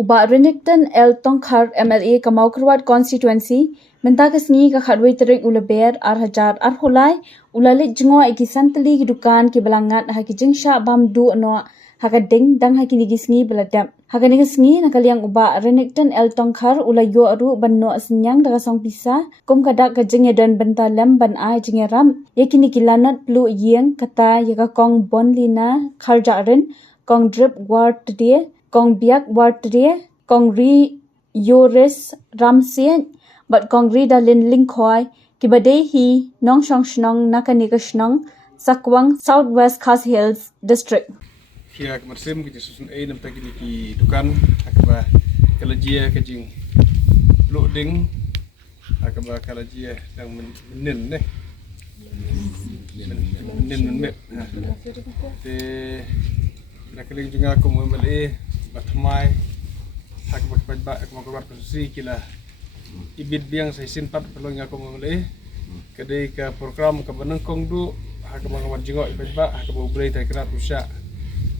Uba Renekton El Tongkhar MLA Kamau Kerwat constituency menta kesngi ka khadwai terik ulaber arhajar arholai ulalit jengo ikisan teli dukan ki belangat haki jengsha bam du no hakading dang haki nigisngi beladap hakani kesngi nakaliang uba Renekton El Tongkhar ulayo aru banno asnyang daga song pisa kum kadak ka jenge dan benta lem ban ai jengeram yakini kilanat plu yeng kata yaka kong bonlina kharjarin kong drip ward dia kong biak ward dia kong ri yores ramsien but kong ri dalin lingkhoi kibade hi nong shong shnong nakani ka shnong sakwang southwest khas hills district kia kemersim kita susun nam tagi di dukan akaba kalajia kajing loading akaba kalajia yang menin ne menin met te nakaling juga aku membeli batmai akaba pajba akaba keluar posisi kila ibid biang saya simpat perlu aku membeli kedai ke program ke benengkong du akaba kawan jengok pajba akaba boleh terkenal usah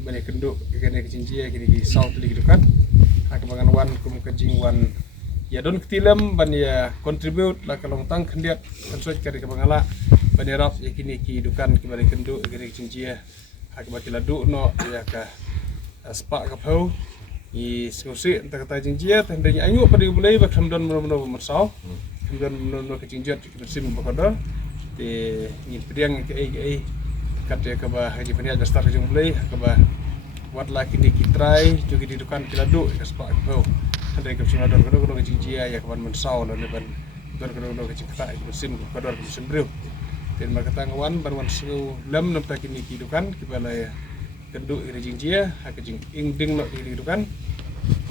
bani kenduk kene kecinjia kini ki south lagi dekat akabangan wan kum kajing wan ya don ketilam ban ya contribute la kalong tang kendiat konsoi kari kabangala bani rap ya kini ki dukan ki bani kenduk kene kecinjia akabaki ladu no ya ka spa ka pau i skosi entak kata cinjia tandanya ayu pada mulai bak hamdan meno mersau hamdan meno kecinjia ki bersim bakodo te ni priang ke ai kat ya kaba haji pania dasar jung mulai kaba buat lagi ni kitrai juga di dukan kiladu kaspak bau ada ke sini don kono ke jia ya kawan mensau lo ban don kono ke cikta musim kodor musim breu dan markata ngawan ban su lem nam tak ni ki dukan kibala ya kendu iri jia ha ke jing ingding no di dukan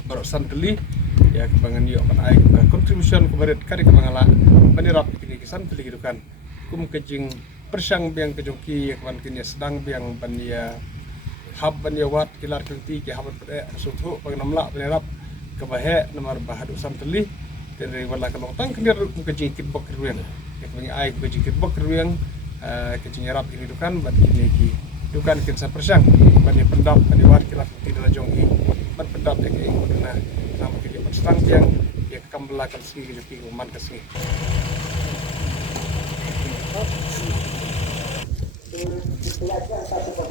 baru santeli ya kebangan yo ban ai contribution kebaret kari kebangala banirap kini kisan teli dukan kum ke jing persang biang kejoki kawan kini sedang biang ban ya hab ban ya wat kilar kenti ki habat pada sutu pangnamla penerap kebahe nomor bahadu santeli dari wala kalong tang kendir kejing kitbok ruang ya punya ai kejing kitbok ruang kejing arab ini dukan ban kini ki dukan kin sapersang ban ya pendap ban ya wat kilar kenti dalam jongki ban pendap ya ki kodana nama kini persang biang ya kambela kan singi joki man kesingi Thank you.